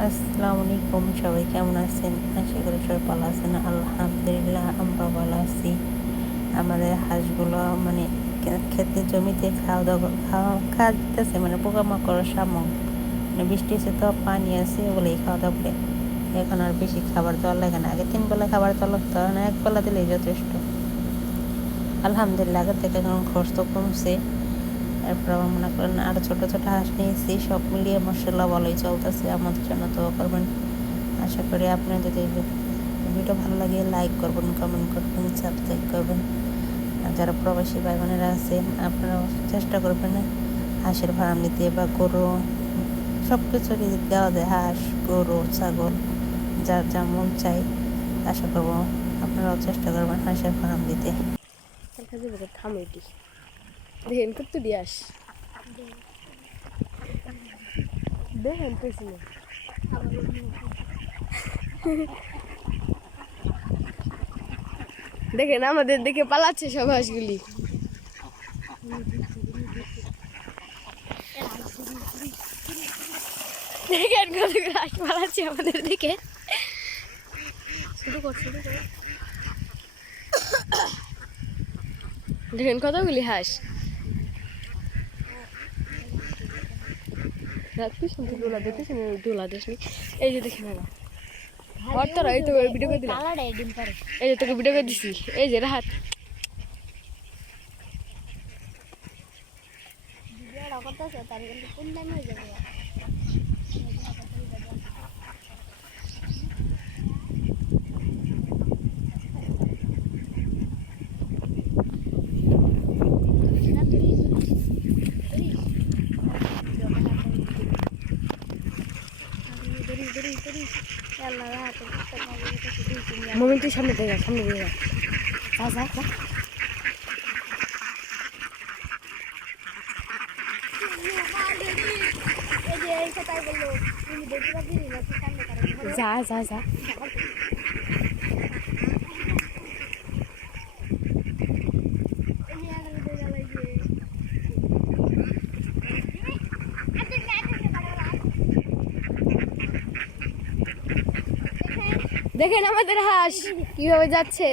আসসালামু আলাইকুম, সবাই কেমন আছেন? আশা করি সবাই ভালো আছেন। আলহামদুলিল্লাহ, আমরা ভালো আছি। আমাদের হাঁসগুলো মানে খে- ক্ষেতের জমিতে খাওয়া দাওয়া খাওয়া খাওয়া দিতেছে মানে পোকামাকড় সামন মানে বৃষ্টি হচ্ছে তো, পানি আছে, ওগুলোই খাওয়া দাওয়া করে। এখন আর বেশি খাবার দেওয়ার লাগে না। আগে তিন বেলা খাবার দেওয়া লাগতো, এখন এক বেলা দিলেই যথেষ্ট। আলহামদুলিল্লাহ আগের থেকে এখন খরচ তো কমছে। তারপর আমার মনে করেন আরও ছোটো ছোটো হাঁস নিয়েছি, সব মিলিয়ে মশলা ভালোই চলতেছে, আমাদের জন্য তো করবেন। আশা করি আপনার যদি ভিডিও ভালো লাগে লাইক করবেন কমেন্ট করবেন সাবস্ক্রাইব করবেন। যারা প্রবাসী ভাই বোনেরা আছেন আপনারাও চেষ্টা করবেন হাঁসের ফার্ম দিতে বা গরু সব কিছুরই দেওয়া যায়, হাঁস, গরু, ছাগল, যার যা মন চাই আশা করব আপনারাও চেষ্টা করবেন হাঁসের ফার্ম দিতে কাছে বসে থামো এটি দেখেন কত ডিয়াস দেখেন পেছনে। দেখেন আমাদের দেখে পালাচ্ছে সব হাঁসগুলি। দেখেন কত হাঁস পালাচ্ছে আমাদের দিকে। শুরু কর শুরু কর। দেখেন কতগুলি হাঁস। রাত পিছন দোলা দে দোলা দিস এই যে দেখি তো ভিডিও এই যে তোকে ভিডিও করে এই যে রাহাত। মমিন তুই সামনে দেখা সামনে দেখা যা যা যা যা। যা যা দেখেন আমাদের হাঁস কীভাবে যাচ্ছে?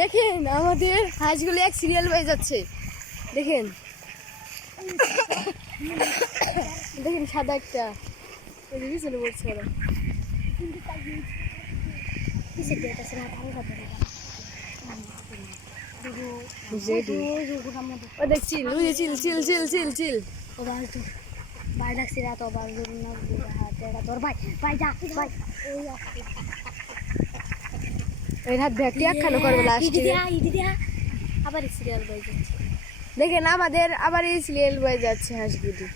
দেখেন আমাদের হাঁসগুলো এক সিরিয়াল হয়ে যাচ্ছে। দেখেন। দেখেন সাদা একটা পিছনে পড়ছে ওরা। চিল চিল চিল চিল চিল চিল ভাই ডাকছি রাত আবার না হাতে তোর ভাই ভাই যা ভাই। ওই ওই হাত ব্যাগটি একখানো করবে লাস্টে আবার সিরিয়াল বই যাচ্ছে। দেখেন আমাদের আবার এই সিরিয়াল বয়ে যাচ্ছে হাঁসগুলি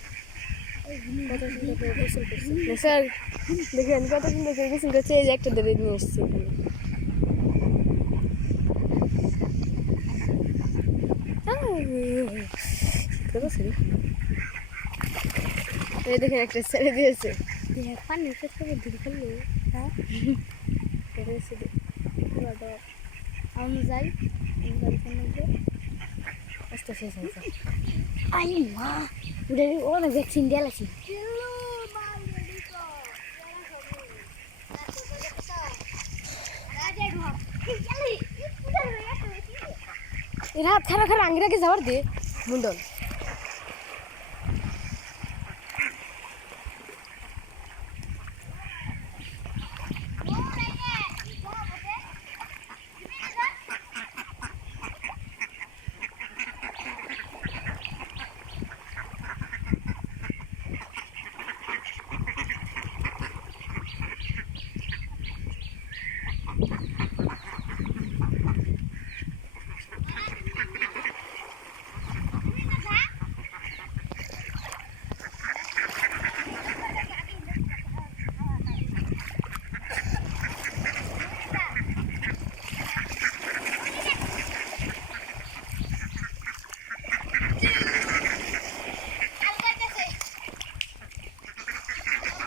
স্যার, দেখেন কত সুন্দর করে গোসল করছে, এই যে একটা ধরে নিয়ে এসছে দেখেন একটা ছেড়ে দিয়েছে। পানি দূর করল হ্যাঁ ছেড়ে দিয়েছে। আমি যাই আস্তে শেষ হয়েছে আই মা ওটা অনেক ভ্যাকসিন দিয়ে লাগছি এর খারা খারা আঙ্গিরাকে যাওয়ার দে মুন্ডন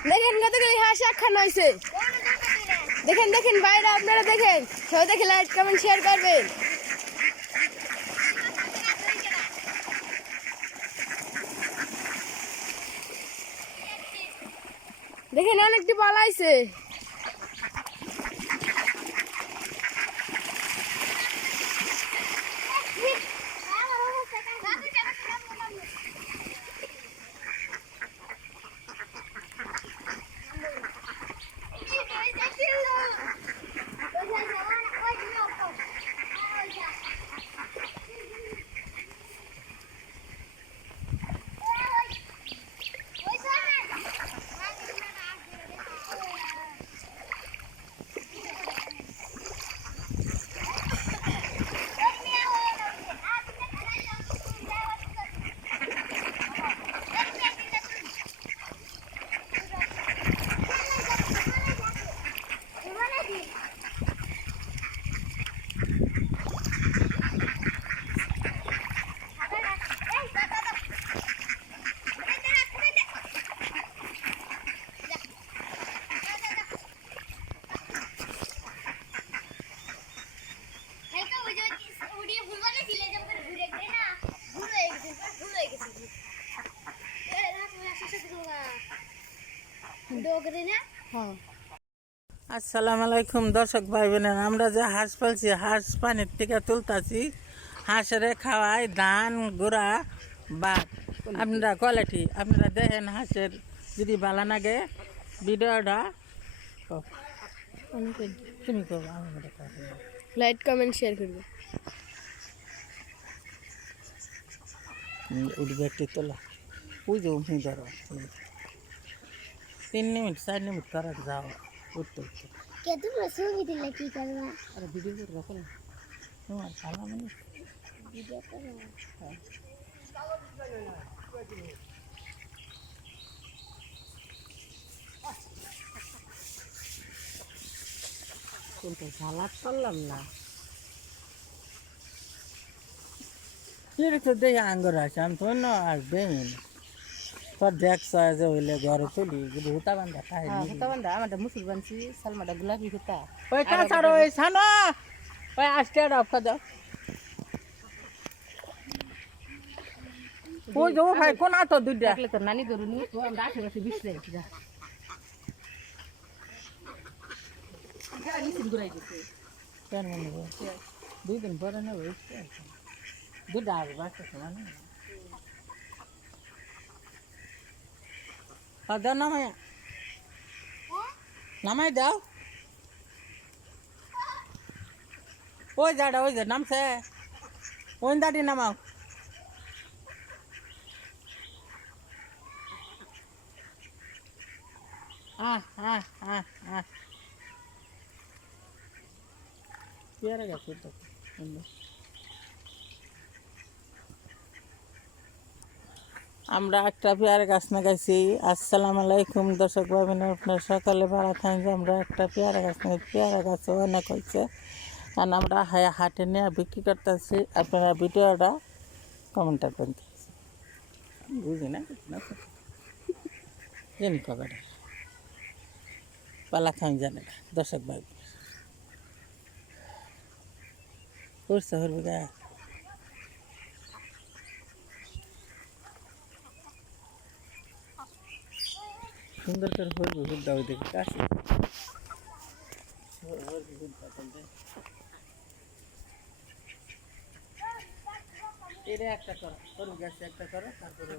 দেখেন কতগুলি হাঁস একখান হয়েছে দেখেন দেখেন বাইরে আপনারা দেখেন। সবাই দেখে লাইক কমেন্ট শেয়ার করবেন। দেখেন, অনেকটি পালাইছে ডোগরে না আসসালামু আলাইকুম দর্শক ভাই বোনেরা আমরা যে হাঁস পালছি হাঁস পানির থেকে তুলতাছি। হাঁসের খাওয়াই ধান গুঁড়া বা আপনারা কোয়ালিটি আপনারা দেখেন হাঁসের যদি ভালো লাগে ভিডিওটা। তুমি। লাইক কমেন্ট শেয়ার করবে। উঠবে একটু তোলা। বুঝো উঠে ধরো তিন মিনিট চার মিনিট করার যাও উঠতে উঠতে কে তুমি ছবি দিলে কি করবা আরে ভিডিও করে রাখো না তোমার ভালো মানে ভিডিও করবা কিন্তু সালাদ করলাম না তো দেখি আঙ্গুর আছে আমি তো আর দেই তোর দেখছ যে হইলে ঘরে যদি হুতা বান্ধা খাই হুতা বান্ধা আমাদের মুসুর বানছি সালমাটা গোলাপি হুতা। ওই কাঁচার ওই সানো ওই আজকে অফ করে দাও। ওই যে ও ভাই কোন আতো দুইটা? দেখলে তো নানি ধরুন আমরা আশেপাশে যা ঘুরাই দিচ্ছে কেন নেব? দুই দিন পরে নেব দুটা আসবে বাচ্চা শোনা দাও নামাই নামাই দাও। ওই দাঁড়া ওই যে নামছে। ওই দাঁড়ি নামাও। আহ আহ আহ আহ। পেয়ারা গাছ আমরা একটা পেয়ারা গাছ লাগাইছি। আসসালামু আলাইকুম, দর্শক ভাবেন আপনার সকালে ভাড়া যে আমরা একটা পেয়ারা গাছ লাগাই, পেয়ারা গাছ অনেক হয়েছে। আর আমরা হায়া হাটে নিয়ে বিক্রি করতেছি। আপনারা ভিডিওটা কমেন্টটা করতে বুঝি না? জানি কবেটা পালা খান জানে না, দর্শক ভাই করছে হরবে সুন্দর করে ভরবো হুদ্দা ওই দিকে কাছে। একটা করো করু গাছ একটা করো তারপরে